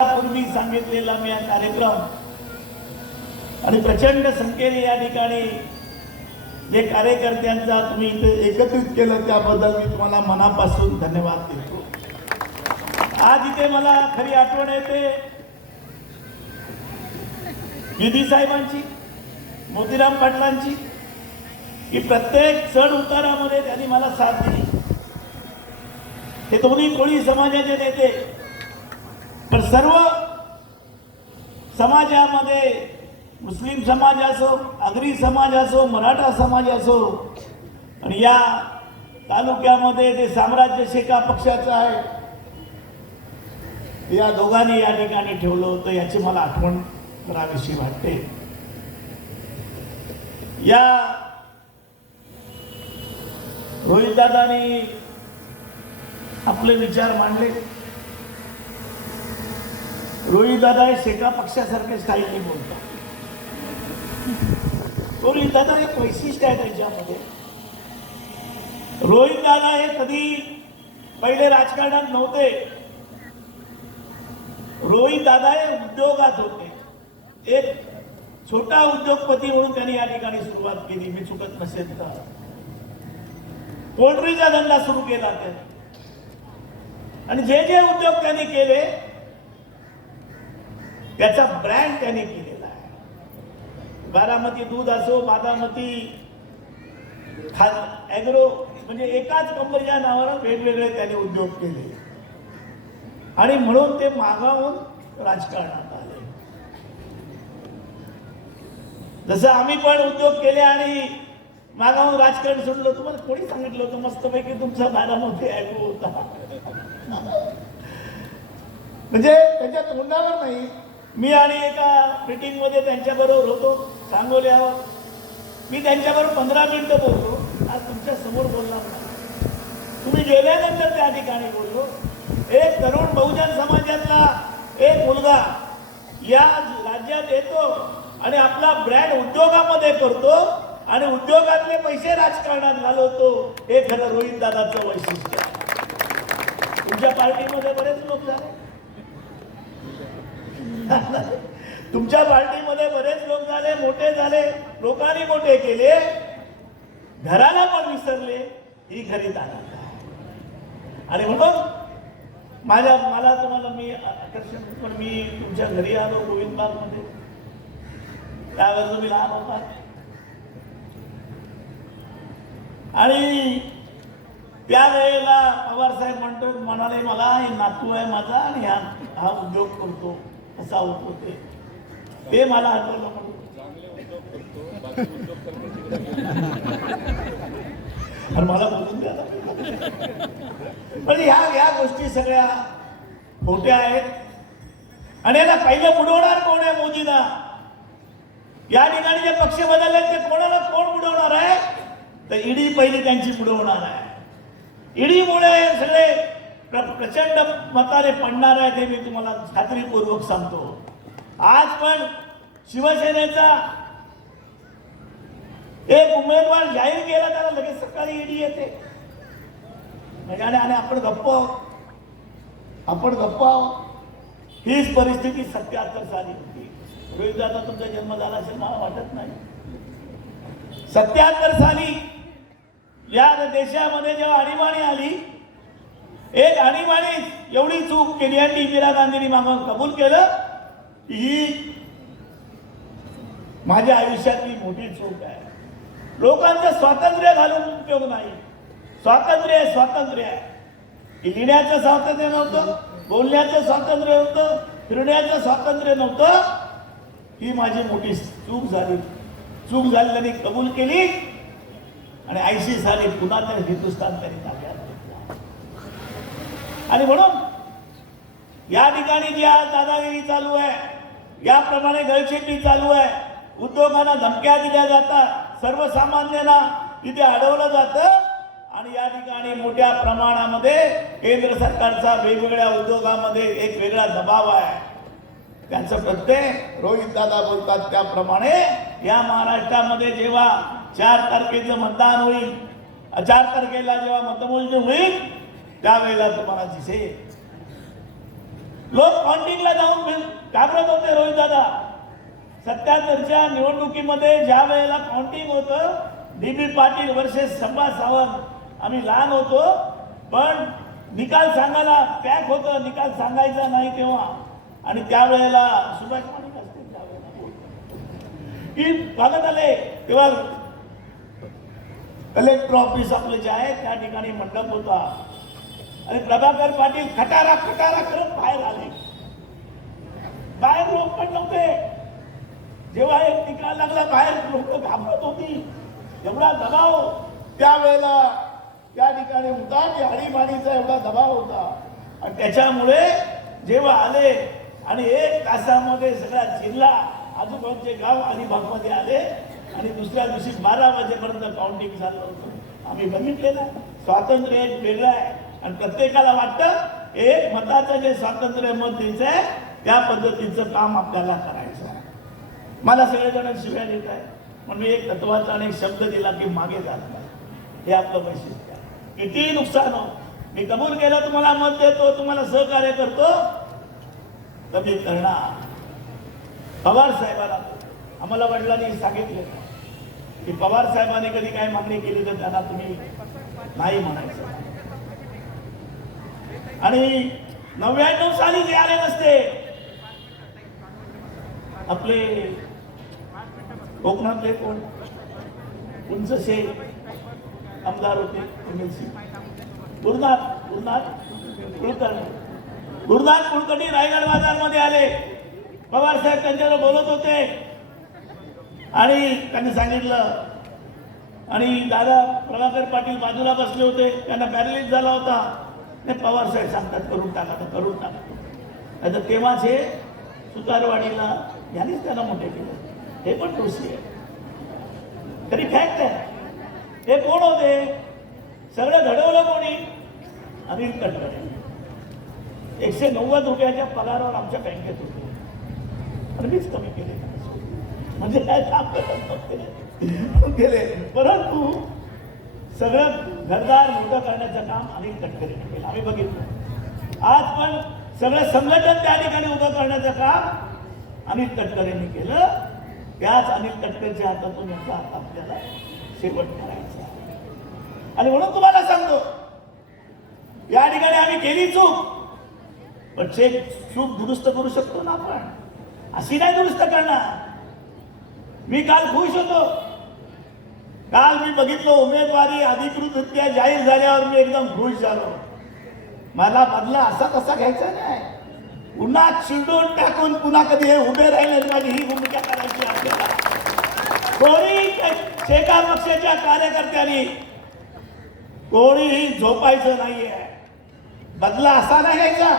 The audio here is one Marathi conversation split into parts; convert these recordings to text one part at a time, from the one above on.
पूर्वी सांगितलेला मी कार्यक्रम आणि प्रचंड संख्येने या ठिकाणी जे कार्यकर्त्यांचा तुम्ही इथे एकत्रित केलं त्याबद्दल मी तुम्हाला मनापासून धन्यवाद देतो। आज इथे मला खरी आठवण येते निधी साहेबांची, मोतीराम पाटलांची, की प्रत्येक चढ उतारामध्ये त्यांनी मला साथ दिली। हे दोन्ही कोळी समाजाचे नेते, पण सर्व समाजामध्ये मुस्लिम समाज असो, आगरी समाज असो, मराठा समाज असो, आणि या तालुक्यामध्ये जे साम्राज्य शेका पक्षाचं आहे, या दोघांनी या ठिकाणी ठेवलं होतं, याची मला आठवण करावीशी वाटते। या रोहित दादांनी आपले विचार मांडले। रोहित दादा हे शेका पक्षासारखे स्टाईलने बोलतात। रोहित दादा एक वैशिष्ट्य आहे त्यांच्यामध्ये। रोहित दादा हे कधी पहिले राजकारणात नव्हते, रोहित दादा हे उद्योगात होते। एक छोटा उद्योगपती म्हणून त्यांनी या ठिकाणी सुरुवात केली, मी चुकत नसेल तर पोल्ट्रीचा धंदा सुरू केला त्यांनी, आणि जे जे उद्योग त्यांनी केले त्याचा ब्रँड त्यांनी केलेला आहे। बारामती दूध असो, बारामती ॲग्रो, म्हणजे एकाच कंपनीच्या नावावर वेगवेगळे त्यांनी उद्योग केले, आणि म्हणून ते मागावून राजकारणात आले। जसं आम्ही पण उद्योग केले आणि मागावून राजकारण सोडलं। तुम्हाला कोणी सांगितलं होतं मस्तपैकी तुमचा बारामती ॲग्रो होता? म्हणजे त्याच्या तोंडावर नाही। मी आणि एका मीटिंग मध्ये त्यांच्याबरोबर होतो सांगोल्यावर, मी त्यांच्याबरोबर 15 मिनिटं बोललो। आज तुमच्या समोर बोलणार नाही, तुम्ही गेल्यानंतर त्या ठिकाणी बोललो। एक तरुण बहुजन समाजातला एक मुलगा या राज्यात येतो आणि आपला ब्रँड उद्योगामध्ये करतो आणि उद्योगातले पैसे राजकारणात घालवतो, हे खरं रोहित दादाचं वैशिष्ट्य आहे। तुमच्या पार्टीमध्ये बरेच लोक झाले, तुमच्या पार्टीमध्ये बरेच लोक झाले, मोठे झाले, लोकांनी मोठे केले, घराला पण विसरले, ही खरी ताकद आहे। आणि म्हणून मला तुम्हाला मी आकर्षण, पण मी तुमच्या घरी आलो गोविंदबाग मध्ये, त्यावेळेस तुम्ही लहान होता, आणि त्यावेळेला पवार साहेब म्हणाले मला हे नातू आहे माझा आणि हा उद्योग करतो, असा होतो ते मला आठवलं म्हणून। आणि मला बोलून द्या, पण ह्या गोष्टी सगळ्या खोट्या आहेत, आणि याला पहिलं बुडवणार कोण आहे? मोदींना। या ठिकाणी जे पक्ष बदलले ते कोणाला कोण बुडवणार आहे? तर ईडी पहिली त्यांची बुडवणार आहे। ईडीमुळे सगळे प्रचंड मताने पडणार आहे, ते मी तुम्हाला खात्रीपूर्वक सांगतो। आज पण शिवसेनेचा एक उमेदवार जाहीर केला, त्याला लगेच सकाळी ईडी येते, आणि आपण गप्प आहोत। हीच परिस्थिती 77 साली होती। रोहित दादा तुमचा जन्म झाला असेल मला वाटत नाही। 77 साली या देशामध्ये जेव्हा आणीबाणी आली, एक आणीबाणी एवढी चूक केली आणि इंदिरा गांधींनी मागून कबूल केलं, ही माझ्या आयुष्यातली मोठी चूक आहे। लोकांचं स्वातंत्र्य घालून उपयोग नाही। स्वातंत्र्य आहे, लिहिण्याचं स्वातंत्र्य नव्हतं, बोलण्याचं स्वातंत्र्य नव्हतं, फिरण्याचं स्वातंत्र्य नव्हतं। ही माझी मोठी चूक झाली त्यांनी कबूल केली, आणि 80 साली पुन्हा तर हिंदुस्थान त्यांनी ताब्यात घेतला। आणि म्हणून या ठिकाणी जी आज दादागिरी चालू आहे, याप्रमाणे गळचेपी चालू आहे, उद्योगांना धमक्या दिल्या जातात, सर्वसामान्यांना तिथे अडवलं जातं, आणि या ठिकाणी मोठ्या प्रमाणामध्ये केंद्र सरकारचा वेगवेगळ्या उद्योगामध्ये एक वेगळा दबाव आहे। त्यांचं प्रत्यय रोहित दादा बोलतात त्याप्रमाणे या महाराष्ट्रामध्ये जेव्हा 4 तारखेचं मतदान होईल, 4 तारखेला जेव्हा मतमोजणी होईल, त्यावेळेला तुम्हाला दिसेल लोक काउंटिंगला जाऊन घाबरत होते. रोहित दादा 77च्या निवडणुकीमध्ये ज्या वेळेला काउंटिंग होतं, DB पाटील वर्सेस संभा सावंत, आम्ही लहान होतो पण निकाल सांगायला पॅक होतं, निकाल सांगायचा नाही तेव्हा. आणि त्यावेळेला सुभाष माणिक असतील त्यावेळेला की बघत आले तेव्हा कलेक्टर ऑफिस आपलं जे आहे त्या ठिकाणी मंडप होता आणि प्रभाकर पाटील खटारा खटारा करत बाहेर आले. बाहेर लोक पण नव्हते. जेव्हा एक निकाल लागला बाहेर लोक घाबरत होती. एवढा दबाव त्यावेळेला त्या ठिकाणी होता की आणीबाणीचा एवढा दबाव होता. आणि त्याच्यामुळे जेव्हा आले आणि 1 तासामध्ये सगळा जिल्हा आजूबाजूचे गाव अलिबागमध्ये आले आणि दुसऱ्या दिवशी 12 वाजेपर्यंत काउंटिंग झालं होतं. आम्ही बघितलेलं स्वातंत्र्य एक वेगळं आहे आणि प्रत्येकाला वाटतं एक मताचं जे स्वातंत्र्य मत द्यायचं आहे त्या पद्धतीचं काम आपल्याला करायचं आहे. मला सगळेजण शिव्या देत आहे म्हणून मी एक तत्वाचा आणि शब्द दिला की मागे जात नाही. हे आपलं वैशिष्ट्य आहे. किती नुकसान हो, मी कबूल केलं, तुम्हाला मत देतो, तुम्हाला सहकार्य करतो, कधी करणार. पवार साहेबांना आम्हाला वडिलांनी सांगितले की पवार साहेबांनी कधी काय मागणी केली तर त्यांना तुम्ही नाही म्हणायचं. आणि 99 साली जे आले नसते आपले कोकणातले कोण उंचशे आमदार होते MLC गुरुनाथ कुलकर्णी रायगड बाजारमध्ये आले. पवार साहेब त्यांच्यावर बोलत होते आणि त्यांनी सांगितलं आणि दादा प्रभाकर पाटील बाजूला बसले होते, त्यांना पॅरालिस झाला होता. नाही पवार साहेब सांगतात करून टाका तर करून टाका. नाही तर तेव्हाच हे सुतारवाडीला यांनीच त्यांना मोठे केले. हे पण दोषी आहे तरी फॅक्ट आहे. हे कोण होते, सगळं घडवलं कोणी, अनिल तटकरे. 190 रुपयाच्या पगारावर आमच्या बँकेत होते आणि मीच कमी केले. म्हणजे काय काम केले परंतु सगळं घरदार मोठं करण्याचं काम अनिल तटकरेने केलं. आम्ही बघितलं. आज पण सगळं संघटन त्या ठिकाणी उभं करण्याचं काम अनिल तटकरेने केलं. त्याच अनिल तटकरेच्या हातातून याचा हात आपल्याला शेवट करायचा. आणि म्हणून तुम्हाला सांगतो या ठिकाणी आम्ही केली चूक पण चूक दुरुस्त करू शकतो ना आपण. अशी नाही दुरुस्त करणार. मी काल खुश होतो. काल मी बघितलं उमेदवारी अधिकृतरित्या जाहीर झाल्यावर मी एकदम खुश झालो. मला बदला असा कसा घ्यायचा नाही. पुन्हा चिरडून टाकून पुन्हा कधी हे उभे राहिले माझी ही भूमिका करायची आपल्याला. कोणी शेका पक्षाच्या कार्यकर्त्यांनी कोणीही झोपायचं नाहीये. बदला असा नाही घ्यायचा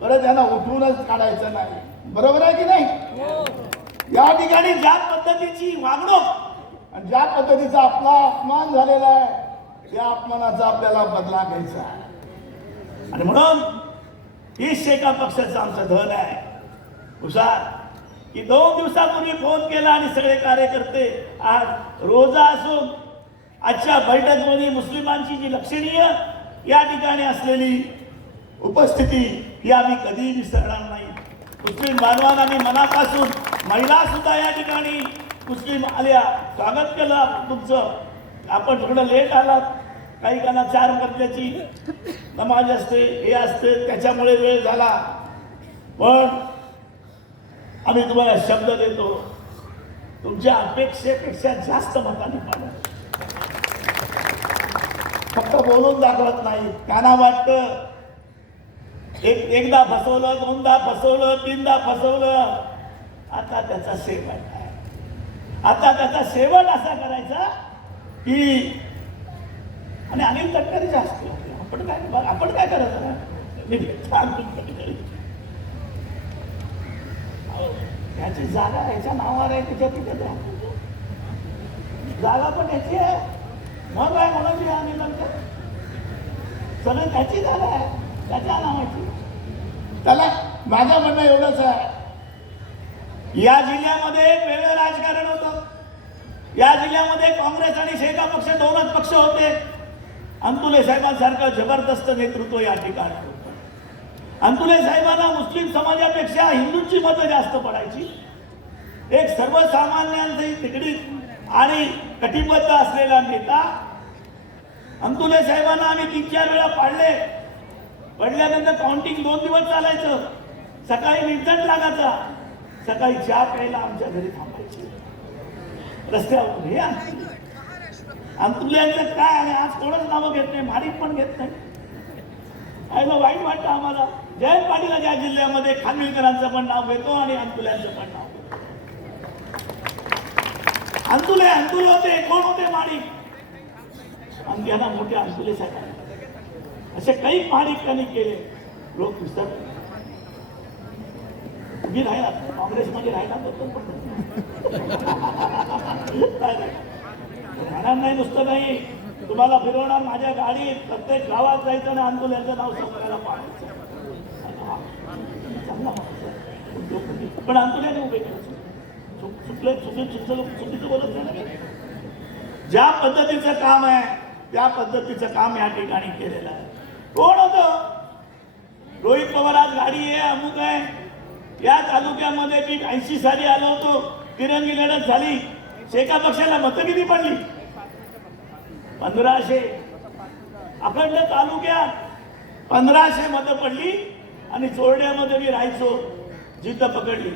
परत त्यांना उठवूनच काढायचं नाही. बरोबर आहे की नाही. या ठिकाणी ज्या पद्धतीची वागणूक आणि ज्या पद्धतीचा आपला अपमान झालेला आहे त्या अपमानाचा आपल्याला बदला घ्यायचा आहे. आणि म्हणून ही शेका पक्षाचं आमचं धन आहे. हुशार की 2 दिवसापूर्वी फोन केला आणि सगळे कार्यकर्ते आज रोजा असून आजच्या बैठकीमध्ये मुस्लिमांची जी लक्षणीय या ठिकाणी असलेली उपस्थिती ही आम्ही कधीही विसरणार नाही. मुस्लिम बांधवांनी मनापासून महिला सुद्धा या ठिकाणी मुस्लिम आल्या, स्वागत केलं तुमचं. आपण थोडं लेट आलात, काही काना 4 मजल्याची नमाज असते, हे असते, त्याच्यामुळे वेळ झाला. पण आम्ही तुम्हाला शब्द देतो तुमच्या अपेक्षेपेक्षा जास्त मतांनी पाडा. फक्त बोलून दाखवत नाही. त्यांना वाटतं एकदा फसवलं, 2दा फसवलं, 3दा फसवलं. आता त्याचा शेवट आहे. आता त्याचा शेवट असा करायचा की आणि अनिल तटकरे जास्त आपण काय करायचं. याची जागा याच्या नावावर आहे, त्याच्या तिथे जागा पण याची आहे. मग काय कोणाची अनिल तटकरे सगळं त्याची जागा आहे, त्याच्या नावाची. त्याला माझं म्हणणं एवढंच आहे. या जिल्ह्यामध्ये वेगळं राजकारण होतं. या जिल्ह्यामध्ये काँग्रेस आणि शेका पक्ष 2च पक्ष होते. अंतुले साहेबांसारखं जबरदस्त नेतृत्व या ठिकाणी होतं. अंतुले साहेबांना मुस्लिम समाजापेक्षा हिंदूंची मतं जास्त पडायची. एक सर्वसामान्यांशी निगडीत आणि कटिबद्ध असलेला नेता. अंतुले साहेबांना आम्ही 3-4 वेळा पाडले. पडल्यानंतर काउंटिंग 2 दिवस चालायचं. सकाळी निर्जन लागायचा. सकाळी चहा प्यायला आमच्या घरी थांबायचे रस्त्यावर. हे अंतुल्यांचं काय आहे, आज कोणच नावं घेत नाही, मारीक पण घेत नाही. आयला वाईट वाटतं आम्हाला. जयंत पाटील ज्या जिल्ह्यामध्ये खानविलकरांचं पण नाव घेतो आणि अंतुल्यांचं पण नाव घेतो. अंतुले होते, कोण होते माणिक? आणि त्यांना मोठे अंतुले साहेब असे काही माणिक त्यांनी केले. लोक विसरले. तुम्ही राहिला काँग्रेसमध्ये राहिला तर राहणार नाही. नुसतं नाही, तुम्हाला फिरवणार माझ्या गाडीत. प्रत्येक गावात जायचं आणि अंतुल्यांचं नाव समजायला पाहायचं. पण अंतुल्याने उभे केलं. चुकीचं बोलत नाही. ज्या पद्धतीचं काम आहे त्या पद्धतीचं काम या ठिकाणी केलेलं आहे. कोण होतं? रोहित पवार आज गाडी आहे, अमुक आहे. या तालुक्यामध्ये मी 80 साली आलो होतो. तिरंगी लढत झाली. शेका पक्षाला मतं किती पडली? 1500. अखंड तालुक्यात 1500 मतं पडली. आणि चोरड्यामध्ये मी राहायचो, जिद्द पकडली.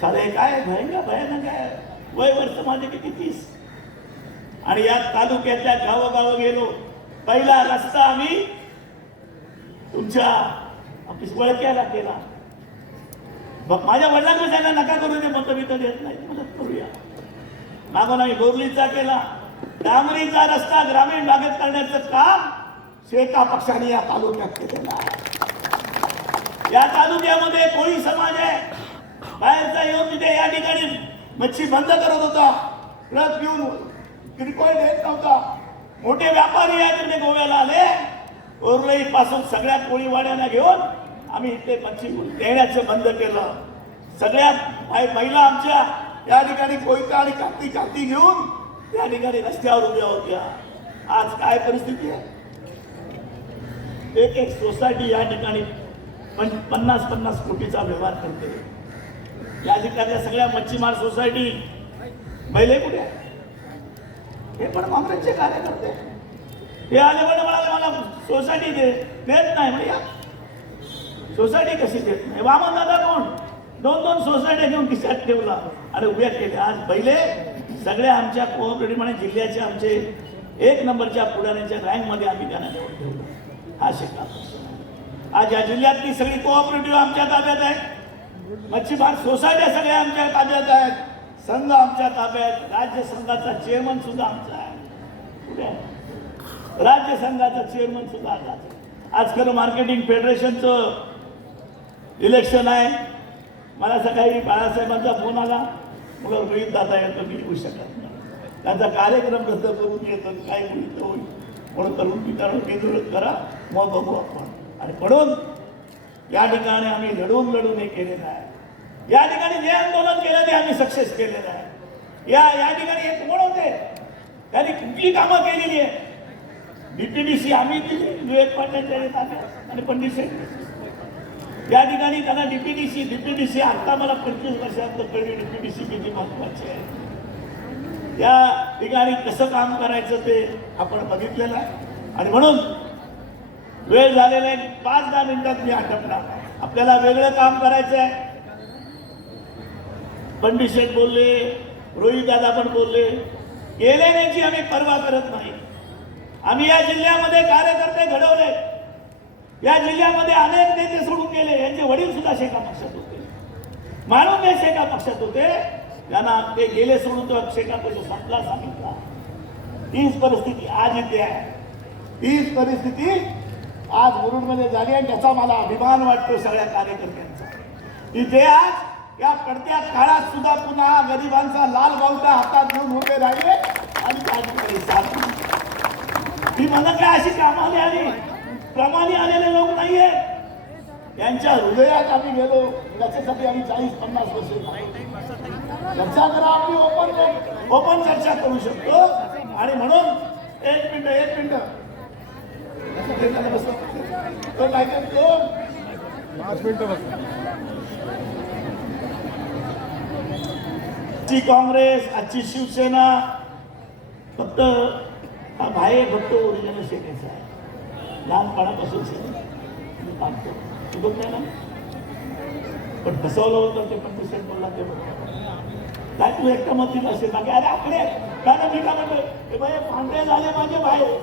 सारे काय भयानक आहे. वय वर्ष माझे किती 30. आणि या तालुक्यातल्या गावोगाव गेलो. पहिला रस्ता आम्ही तुमच्या वळक्याला केला. माझ्या वडिलांना सांगितलं नका करू दे, मतं देत नाही, मदत करूया. मागून आम्ही बोरलीचा केला. डांबरीचा रस्ता ग्रामीण भागात करण्याचं काम शेका पक्षाने या तालुक्यात केलेलं आहे. या तालुक्यामध्ये कोळी समाज आहे. बाहेरचा येऊन तिथे या ठिकाणी मच्छी बंद करत होता. ट्रक घेऊन किरकोळ देत नव्हता. मोठे व्यापारी आहेत, तिथे गोव्याला आले. ओरळी पासून सगळ्या कोळीवाड्यांना घेऊन आम्ही इथे मच्छी देण्याचं बंद केलं. सगळ्या महिला आमच्या या ठिकाणी कोयता आणि काती घेऊन या ठिकाणी रस्त्यावर उभ्या होत्या. आज काय परिस्थिती आहे? एक सोसायटी या ठिकाणी 50-50 कोटीचा व्यवहार करते. या ठिकाणच्या सगळ्या मच्छीमार सोसायटी पहिले कुठे आहे? हे पण काँग्रेसचे कार्यकर्ते. हे आले म्हणाले मला सोसायटी देत नाही. म्हणजे सोसायटी कशी देत नाही? वामन दादा कोण? 2-2 सोसायट्या घेऊन खिशात ठेवला आणि उभ्या केल्या. आज पहिले सगळ्या आमच्या कोऑपरेटिव्ह आणि जिल्ह्याच्या आमचे 1 नंबरच्या पुढाऱ्यांच्या रँकमध्ये आम्ही त्यांना ठेवलं. हा शेका. आज या जिल्ह्यातली सगळी कोऑपरेटिव्ह आमच्या ताब्यात आहे. मच्छीमार सोसायट्या सगळ्या आमच्या ताब्यात आहेत. संघ आमच्या ताब्यात. राज्य संघाचा चेअरमन सुद्धा आमचा आहे. कुठे आहे? राज्य संघाचा चेअरमन सुद्धा आज खरं मार्केटिंग फेडरेशनचं इलेक्शन आहे. मला सकाळी बाळासाहेबांचा फोन आला. मला रोहित दादा येतो, मी येऊ शकत नाही. त्यांचा कार्यक्रम रद्द करून येतो. काय बोलतो होईल म्हणून करून केंद्र करा, मग बघू आपण. आणि म्हणून या ठिकाणी आम्ही लढून हे केलेलं आहे. या ठिकाणी जे आंदोलन केलं ते आम्ही सक्सेस केलेलं आहे. या ठिकाणी एक कोण होते, त्यांनी कुठली कामं केलेली आहे. डीपीडीसी आम्ही दिली विवेक पाटलांच्या ताब्यात आणि पंडित साहेब या ठिकाणी त्यांना डीपीडीसी आता मला 25 वर्षात कळली डीपीडीसी किती महत्वाची आहे. या ठिकाणी कसं काम करायचं ते आपण बघितलेलं आहे. आणि म्हणून वेळ झालेला आहे. 5-10 मिनिटात मी आटपला. आपल्याला वेगळं काम करायचं आहे. पंडित शेठ बोलले, रोहित दादा पण बोलले. केलेल्याची आम्ही पर्वा करत नाही. आम्ही या जिल्ह्यामध्ये कार्यकर्ते घडवले. या जिल्ह्यामध्ये अनेक नेते सोडून गेले. यांचे वडील सुद्धा शेका पक्षात होते. म्हणून ते शेका पक्षात होते. त्यांना ते गेले सोडून तो शेका पक्ष संपला सांगितला. हीच परिस्थिती आज इथे आहे. हीच परिस्थिती आज मुरुडमध्ये झाली आणि त्याचा मला अभिमान वाटतो सगळ्या कार्यकर्त्यांचा. इथे आज या पडत्या काळात सुद्धा पुन्हा गरिबांचा लाल बावटा हातात घेऊन उभे राहिले आणि त्या ठिकाणी साथ दिली. ही म्हणत काय अशी कामाने आली क्रमाने आलेले लोक नाहीये. यांच्या हृदयात आम्ही गेलो. त्याच्यासाठी आम्ही 40-50 वर्ष चर्चा करा. आम्ही ओपन चर्चा करू शकतो. आणि म्हणून एक मिनिट तो काय करतो 5 मिनिटं बस. आजची काँग्रेस, आजची शिवसेना फक्त हा बाहेर फक्त ओरिजिनल शेकायचा आहे. लहानपणापासून बघ नाही ना, पण फसवलं होतं ते 25% बोलला ते बरोबर. काय तू एकटा मत असेल बाकी अरे आकडे दादा मी काय म्हणतोय बाई पांढरे झाले माझे बाहेर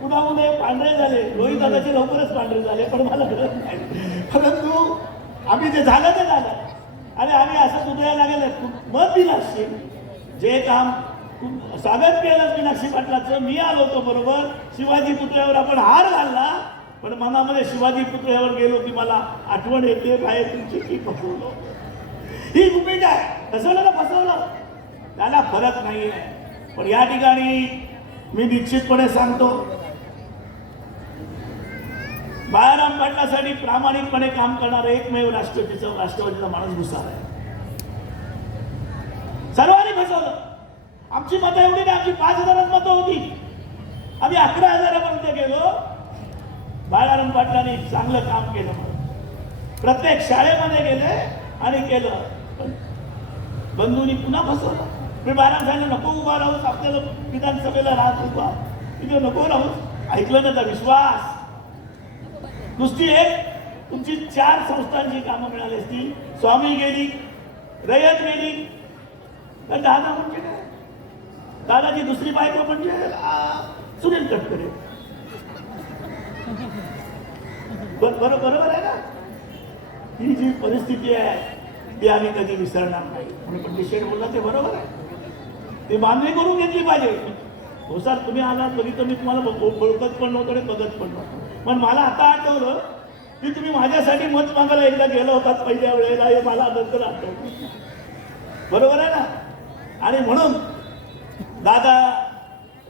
पुन्हा पांढरे झाले. रोहित दादाचे लवकरच पांढरे झाले पण मला कळत नाही. परंतु आम्ही जे झालं ते झालं. आणि आम्ही असं उदयाला गेलं मत दिलं असशील जे काम स्वागत केलं मीनाक्षी पाटलाचं. मी आलो होतो बरोबर. शिवाजी पुतळ्यावर आपण हार घालला पण मनामध्ये शिवाजी पुतळ्यावर गेलो की मला आठवण येते बाहेर तुमची की फसवलं. ही भूमिका आहे. फसवलं ना फसवलं त्याला फरक नाहीये. पण या ठिकाणी मी निश्चितपणे सांगतो बाळाराम पाटलासाठी प्रामाणिकपणे काम करणारा एकमेव राष्ट्रवादीचा माणूस भुसार आहे. सर्वांनी फसवलं. आमची मतं एवढी नाही. आमची 5,000 मतं होती. आम्ही 11,000पर्यंत गेलो. बाळाराम पाटलांनी चांगलं काम केलं म्हणून प्रत्येक शाळेमध्ये गेले आणि केलं. पण बंधूंनी पुन्हा फसवलं. मी बाळाराम सांगितलं नको उभा राहूच आपल्याला विधानसभेला राहत उभा तिथे नको राहूच. ऐकलं ना तर विश्वास नुसती एक तुमची 4 संस्थांची कामं मिळाली असती. स्वामी गेली, रयत गेली, तर दादा म्हणजे काय दादाची दुसरी बायको म्हणजे सुनील तटकरे. बरोबर आहे ना. ही जी परिस्थिती आहे ती आम्ही कधी विसरणार नाही. म्हणून पंडित शेठ बोलला ते बरोबर आहे. ते मान्य करून घेतली पाहिजे. हो सर तुम्ही आलात बघितलं मी तुम्हाला ओळखत पण नव्हतं आणि बघत पण नव्हतं. पण मला आता आठवलं की तुम्ही माझ्यासाठी मत मागायला एकदा गेला होतात पहिल्या वेळेला. हे मला नंतर आठवलं. बरोबर आहे ना. आणि म्हणून दादा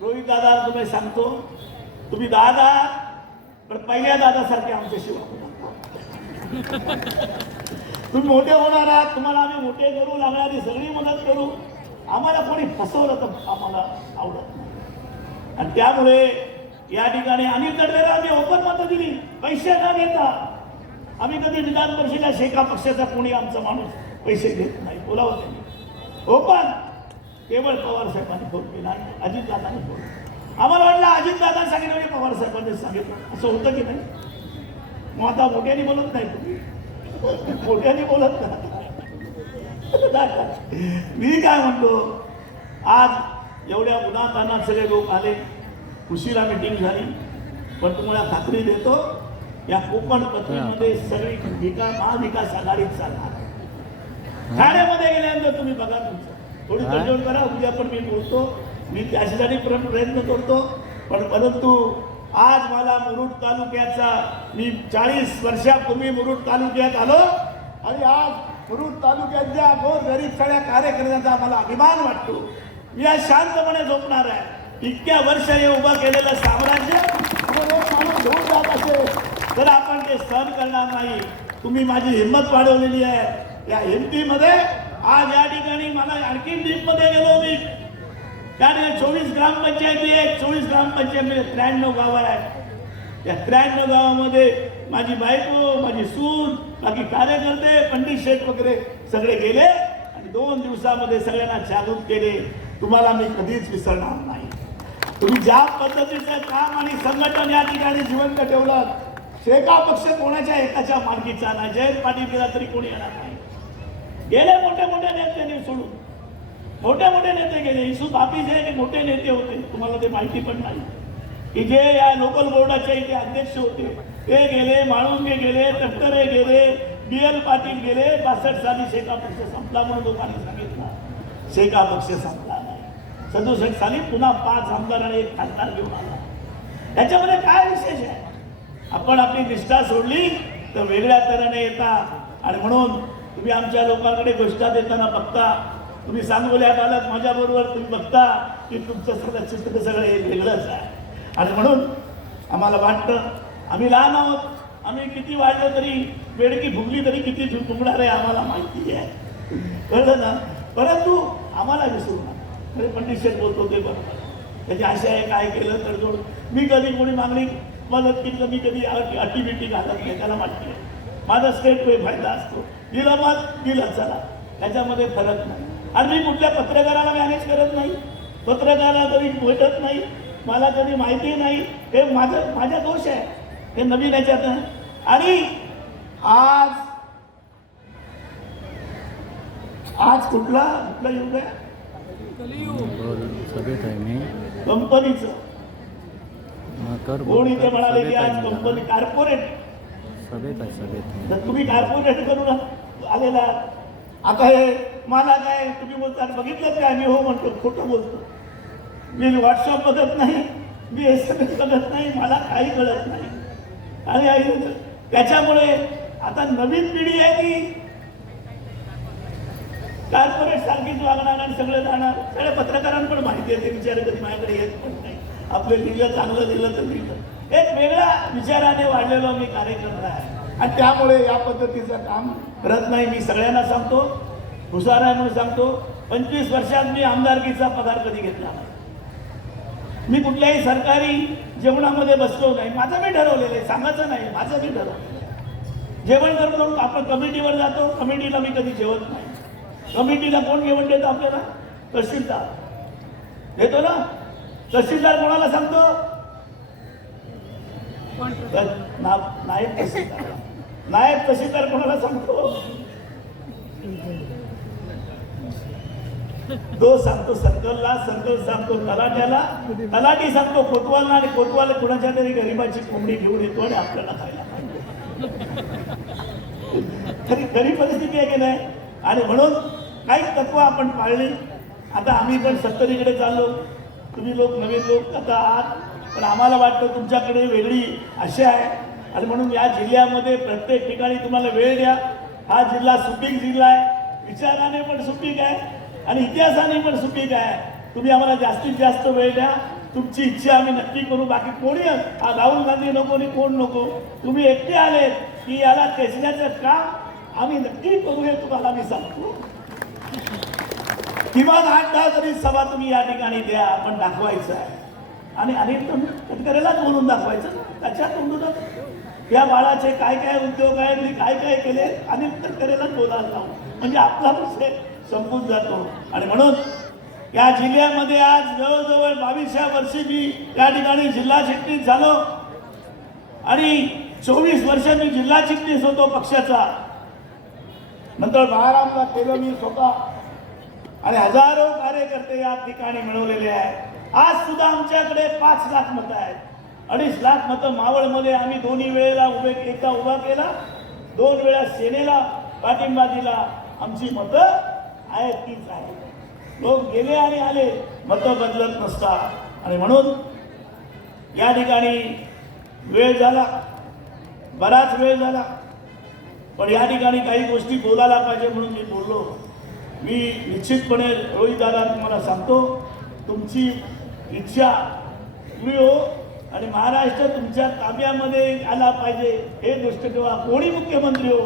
रोहित दादा तुम्ही सांगतो तुम्ही दादा पण पहिल्या दादासारखे आमच्याशी तुम्ही मोठे होणार आहात. तुम्हाला आम्ही मोठे करू लागणारी सगळी मदत करू. आम्हाला कोणी फसवलं तर आम्हाला आवडत नाही. आणि त्यामुळे या ठिकाणी अनिल तडकरेला आम्ही ओपन मतं दिली पैसे न घेता. आम्ही कधी विधान परिषदेला शेका पक्षाचा कोणी आमचा माणूस पैसे घेत नाही. बोलावं त्यांनी ओपन. केवळ पवार साहेबांनी फोन केला, अजितदादांनी फोन. आम्हाला वाटलं अजितदादा सांगितलं पवार साहेबांनी सांगितलं असं होतं की नाही. मग आता मोठ्याने बोलत नाही तुम्ही मोठ्याने बोलत नाही. मी काय म्हणतो आज एवढ्या उन्हातानात सगळे लोक आले. उशिरा मीटिंग झाली पण तुम्हाला खात्री देतो या कोकण पत्रीमध्ये सगळी महाविकास आघाडीत चालणार. ठाण्यामध्ये गेल्यानंतर तुम्ही बघा तुमचं थोडी तडजोड करा. उद्या पण मी बोलतो. मी त्यासाठी प्रयत्न करतो. पण परंतु आज मला मुरुड तालुक्याचा मी 40 वर्षापूर्वी मुरुड तालुक्यात आलो आणि आज मुरुड तालुक्यातल्या गरीब सगळ्या कार्यकर्त्यांचा मला अभिमान वाटतो. मी आज शांतपणे झोपणार आहे. इतक्या वर्ष हे उभं केलेलं साम्राज्य माणूस घेऊन जात असेल तर आपण ते सहन करणार नाही. तुम्ही माझी हिंमत वाढवलेली आहे. या हिमतीमध्ये आज या ठिकाणी मला आणखी डीपमध्ये गेलो मी. त्याने 24 ग्रामपंचायती आहेत. 24 ग्रामपंचायतीमध्ये 93 गावं आहेत. या 93 गावामध्ये माझी बायको माझी सून बाकी कार्यकर्ते पंडित शेठ वगैरे सगळे गेले आणि 2 दिवसामध्ये सगळ्यांना जागृत केले. तुम्हाला मी कधीच विसरणार नाही. तुम्ही ज्या पद्धतीचं काम आणि संघटन या ठिकाणी जिवंत ठेवलं. शेका पक्ष कोणाच्या एकाच्या मालकीचा नाही. जयंत पाटील गेला तरी कोणी येणार नाही. गेले मोठे मोठे नेते सोडून मोठे मोठे नेते गेले. इसू बापी जे मोठे नेते होते तुम्हाला ते माहिती पण नाही की जे या लोकल बोर्डाचे इथे अध्यक्ष होते ते गेले. माळुंगे गेले, तटकरे गेले, BL पाटील गेले. 62 साली शेका पक्ष संपला म्हणून लोकांनी सांगितलं. शेका पक्ष संपला नाही. 67 साली पुन्हा 5 आमदार आणि 1 खासदार घेऊन आला. त्याच्यामध्ये काय विशेष आहे. आपण आपली निष्ठा सोडली तर वेगळ्या तऱ्हेने येतात. आणि म्हणून तुम्ही आमच्या लोकांकडे गोष्टा देताना बघता. तुम्ही सांगोल्यात आलात माझ्याबरोबर तुम्ही बघता की तुमचं सगळं चित्र सगळं हे वेगळंच आहे. आणि म्हणून आम्हाला वाटतं आम्ही लहान आहोत. आम्ही किती वाढलं तरी बेडकी फुगली तरी किती फुगणार आहे आम्हाला माहिती आहे. कळलं ना. परंतु आम्हाला विसरू नका. पंडित शेठ बोलतो ते बरोबर. त्याची आशा आहे काय केलं तर जोड. मी कधी कोणी मागणी मदत मी कधी अटीबिटी घालत नाही, त्याला माहिती आहे माझा स्टेट वे फायदा असतो. दिलं मत दिलं चला, त्याच्यामध्ये फरक नाही. आणि मी कुठल्या पत्रकाराला मॅनेज करत नाही, पत्रकाराला कधी भेटत नाही, मला कधी माहिती नाही. हे माझा दोष आहे, हे नवीन याच्यात आहे. आणि आज कुठला युग आहे सभेत आहे मी कंपनीचं. कोण इथे म्हणाले की आज कंपनी कॉर्पोरेट सभेत तर तुम्ही कॉर्पोरेट करून आलेला. आता हे मला काय तुम्ही बोलता बघितलं काय, मी हो म्हणतो, खोटं बोलतो. मी व्हॉट्सअप बघत नाही, मी SMS बघत नाही, मला काही कळत नाही. आणि त्याच्यामुळे आता नवीन पिढी आहे ती कॉर्पोरेट सारखीच वागणार आणि सगळं जाणार. सगळ्या पत्रकारांना पण माहिती आहे, ते विचार कधी माझ्याकडे येत पण नाही. आपलं लिहिलं चांगलं लिहिलं तर लिहिलं. एक वेगळ्या विचाराने वाढलेलो मी कार्यकर्ता आहे आणि त्यामुळे या पद्धतीचं काम करत नाही. मी सगळ्यांना सांगतो, हुशार आहे म्हणून सांगतो, 25 वर्षात मी आमदारकीचा पगार कधी घेतला नाही. मी कुठल्याही सरकारी जेवणामध्ये बसलो नाही. माझं मी ठरवलेलं आहे, सांगायचं नाही, माझं मी ठरवलेलं आहे. जेवण करतो आपण कमिटीवर जातो, कमिटीला मी कधी जेवत नाही. कमिटीला कोण जेवण देतो आपल्याला? तहसीलदार देतो ना. तहसीलदार कोणाला सांगतो? नायब तहसीलदार. नायब तहसीलदार कोणाला सांगतो? तो सांगतो सर्कलला, सर्कल सांगतो तलाट्याला, तलाठी सांगतो कोतवालला, आणि कोतवाल कुणाच्या तरी गरिबाची कोंबडी घेऊन येतो आणि आपल्याला खायला तरी खरी परिस्थिती आहे की नाही. आणि म्हणून काही तत्व आपण पाळली. आता आम्ही पण 70कडे चाललो, तुम्ही लोक नवीन लोक आता आहात, पण आम्हाला वाटतं तुमच्याकडे वेगळी आशा आहे. आणि म्हणून या जिल्ह्यामध्ये प्रत्येक ठिकाणी तुम्हाला वेळ द्या. हा जिल्हा सुपीक जिल्हा आहे, विचाराने पण सुपीक आहे आणि इतिहासाने पण सुपीक आहे. तुम्ही आम्हाला जास्तीत जास्त वेळ द्या. तुमची इच्छा आम्ही नक्की करू. बाकी कोणी राहुल गांधी नको आणि कोण नको, तुम्ही एकटे आले की याला खेचण्याचं काम आम्ही नक्की करू, हे तुम्हाला मी सांगतो. किमान 8-10 तरी सभा तुम्ही या ठिकाणी द्या, आपण दाखवायचं आहे. आणि अनेक शेतकऱ्यालाच बोलून दाखवायचं ना, त्याच्या तोंडूनच या बाळाचे काय काय उद्योग आहेत आणि काय काय केले अनेक शेतकऱ्यालाच बोलायला लावू, म्हणजे आपला विषय संपून जातो. आणि म्हणून या जिल्ह्यामध्ये आज जवळजवळ 22व्या वर्षी मी या ठिकाणी जिल्हा चिटणीस झालो आणि 24 वर्ष मी जिल्हा चिटणीस होतो पक्षाचा. नंतर बाळारामला केलं मी स्वतः आणि हजारो कार्यकर्ते या ठिकाणी मिळवलेले आहेत. आज सुद्धा आमच्याकडे 5 लाख मतं आहेत. 2.5 लाख मतं मावळमध्ये आम्ही दोन्ही वेळेला एकदा उभा केला, 2 वेळा सेनेला पाठिंबा दिला. आमची मतं आहेत तीच आहे. लोक गेले आणि आले, मतं बदलत नसतात. आणि म्हणून या ठिकाणी वेळ झाला, बराच वेळ झाला, पण या ठिकाणी काही गोष्टी बोलायला पाहिजे म्हणून मी बोललो. मी निश्चितपणे रोहित दादा तुम्हाला सांगतो, तुमची इच्छा पुरी हो आणि महाराष्ट्र तुमच्या ताब्यामध्ये आला पाहिजे हे दृष्टी ठेवा. कोणी मुख्यमंत्री हो,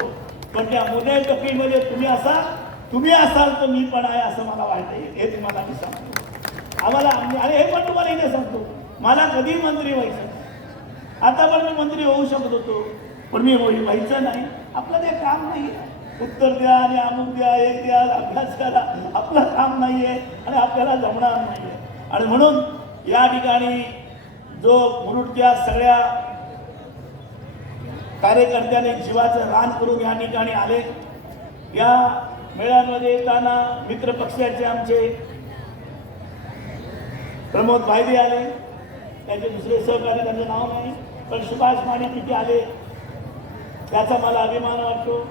पण त्या मोठ्या टोपीमध्ये तुम्ही असाल तर मी पण आहे असं मला वाटतं. हे तुम्हाला मी सांगतो. आम्हाला आणि हे पण तुम्हाला इथे सांगतो, मला कधी मंत्री व्हायचं. आता पण मी मंत्री होऊ शकत होतो, पण मी व्हायचं नाही. आपलं ते काम नाही आहे. उत्तर द्या आणि अमुक द्या, एक द्या, अभ्यास करा, आपलं काम नाही आहे आणि आपल्याला जमणार नाही आहे. आणि म्हणून या ठिकाणी जो मुरुडच्या सगळ्या कार्यकर्त्याने जीवाचं रान करून या ठिकाणी आले. या मेळ्यामध्ये येताना मित्र पक्षाचे आमचे प्रमोद भाईदे आले, त्यांचे दुसरे सहकारी त्यांचं नाव नाही, पण सुभाष माने तिथे आले. त्याचा मला अभिमान वाटतो.